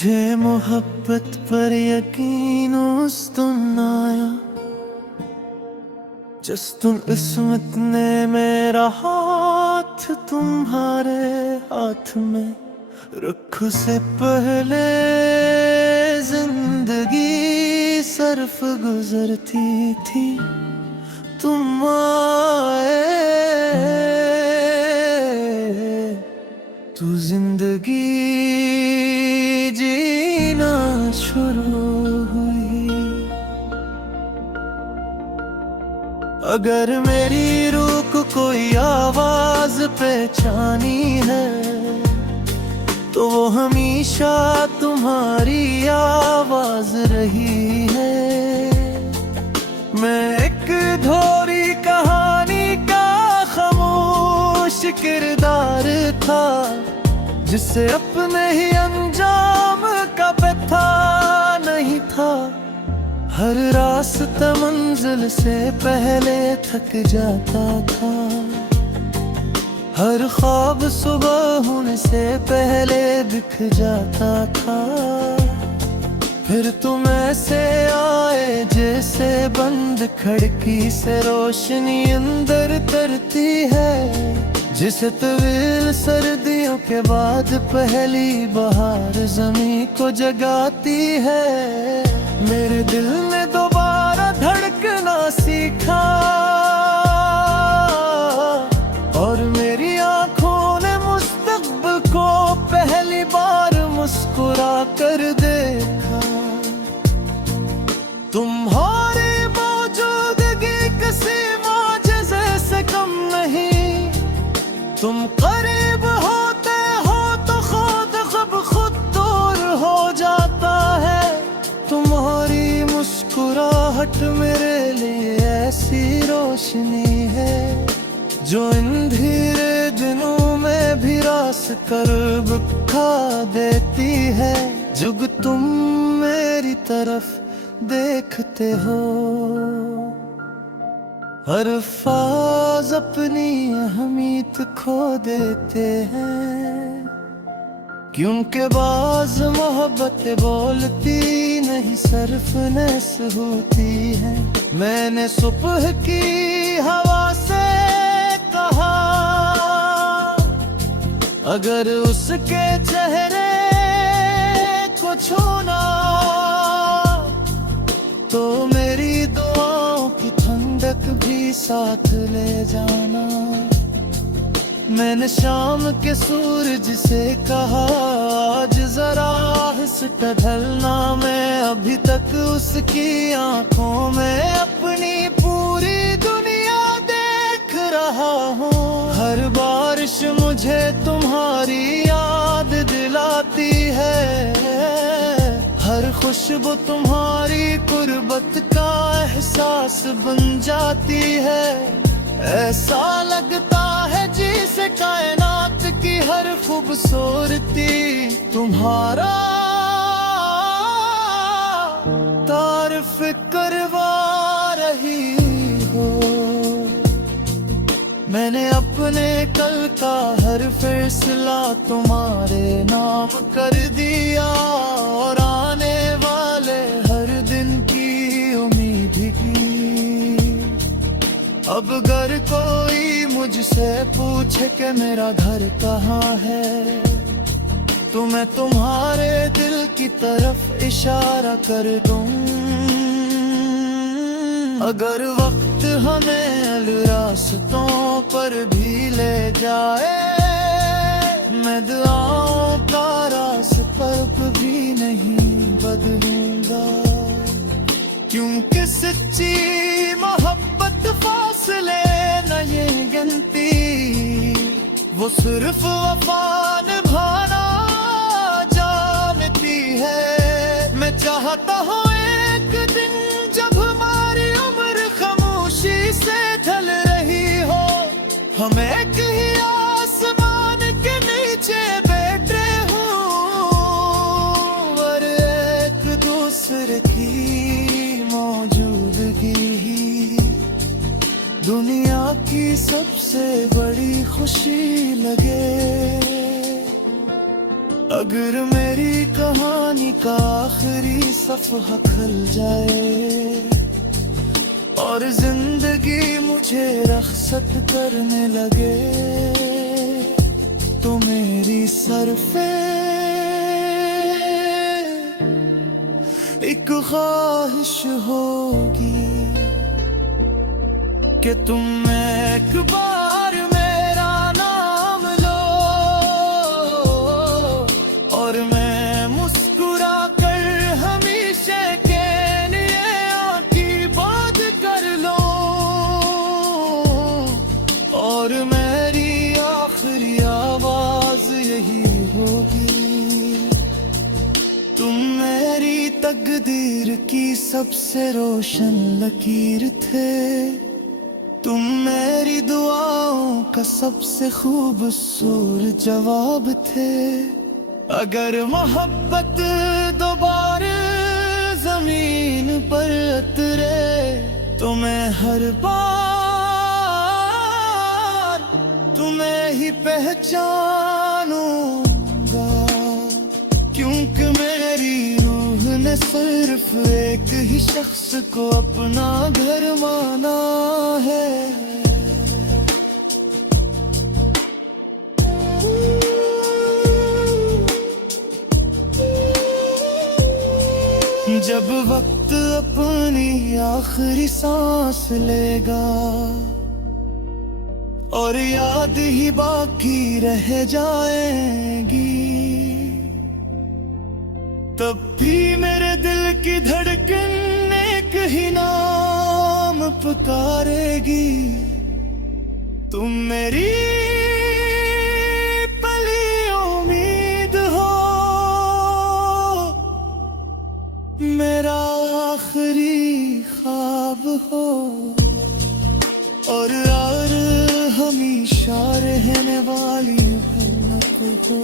मुझे मोहब्बत पर यकीन उस दिन आया जिस दिन किस्मत ने मेरा हाथ तुम्हारे हाथ में रख से पहले जिंदगी सर्फ गुजरती थी तुम आए तू जिंदगी जीना शुरू हुई। अगर मेरी रूह को कोई आवाज पहचानी है तो वो हमेशा तुम्हारी आवाज रही है। मैं एक अधूरी कहानी का खामोश किरदार था जिसे अपने ही अंजाम का पता नहीं था। हर रास्ता मंजिल से पहले थक जाता था, हर ख्वाब सुबह होने से पहले बिख जाता था। फिर तुम ऐसे आए जैसे बंद खिड़की से रोशनी अंदर तरती है, जिसे तवील सर्दियों के बाद पहली बहार ज़मीं को जगाती है। मेरे दिल ने दोबारा धड़कना सीखा और मेरी आंखों ने मुस्तक़बिल को पहली बार मुस्कुरा कर देखा। तुम्हारी मौजूदगी किसी मौजज़े से कम नहीं, तुम करीब होते हो तो खुद दूर हो जाता है। तुम्हारी मुस्कुराहट मेरे लिए ऐसी रोशनी है जो इन धीरे दिनों में भी रास कर्ब खा देती है। जुग तुम मेरी तरफ देखते हो, हर अल्फाज अपनी अहमियत खो देते हैं, क्योंकि बाज़ मोहब्बत बोलती नहीं सिर्फ नस होती है। मैंने सुबह की हवा से कहा अगर उसके चेहरे को छूना तो मेरी दुआओं की ठंडक भी साथ ले जाना। मैंने शाम के सूरज से कहा आज जरा हंसता ढलना, मैं अभी तक उसकी आंखों में अपनी पूरी दुनिया देख रहा हूँ। हर बारिश मुझे तुम्हारी याद दिलाती है, हर खुशबू तुम्हारी कुर्बत का एहसास बन जाती है। ऐसा लगता है जैसे कायनात की हर खूबसूरती तुम्हारा तारीफ करवा रही हो। मैंने अपने कल का हर फैसला तुम्हारे नाम कर दिया और आने वाले हर दिन की उम्मीद की। अब अगर कोई मुझसे पूछे कि मेरा घर कहाँ है तो मैं तुम्हारे दिल की तरफ इशारा कर दूं। अगर वक्त हमें रास्तों पर भी ले जाए मैं दुआओं का रास्ता कभी नहीं बदलूंगा, क्योंकि सच्ची मोहब्बत फासले न ये गिनती, वो सिर्फ वफा निभाना जानती है। मैं चाहता हूँ एक दिन जब हमारी उम्र खामोशी से ढल रही हो, हम एक ही आसमान के नीचे बैठे हों और एक दूसरे की मौजूदगी दुनिया की सबसे बड़ी खुशी लगे। अगर मेरी कहानी का आखिरी सफ़हा खल जाए और जिंदगी मुझे रख्सत करने लगे, तो मेरी सरफे एक ख्वाहिश होगी कि तुम एक बार मेरा नाम लो और मैं मुस्कुरा कर हमेशा के लिए आँखें बंद कर लो, और मेरी आखिरी आवाज यही होगी, तुम मेरी तकदीर की सबसे रोशन लकीर थे, तुम मेरी दुआओं का सबसे खूबसूरत जवाब थे। अगर मोहब्बत दोबारा जमीन पर उतरे तो मैं हर बार तुम्हें ही पहचानूंगा, क्योंकि मेरी रूह ने सिर्फ एक ही शख्स को अपना घर माना है। जब वक्त अपनी आखिरी सांस लेगा और याद ही बाकी रह जाएगी, तब भी मेरे दिल की धड़कन एक ही नाम पुकारेगी, तुम मेरी पली उम्मीद हो, मेरा आखिरी ख्वाब हो, और यार हमेशा रहने वाली मोहब्बत हो।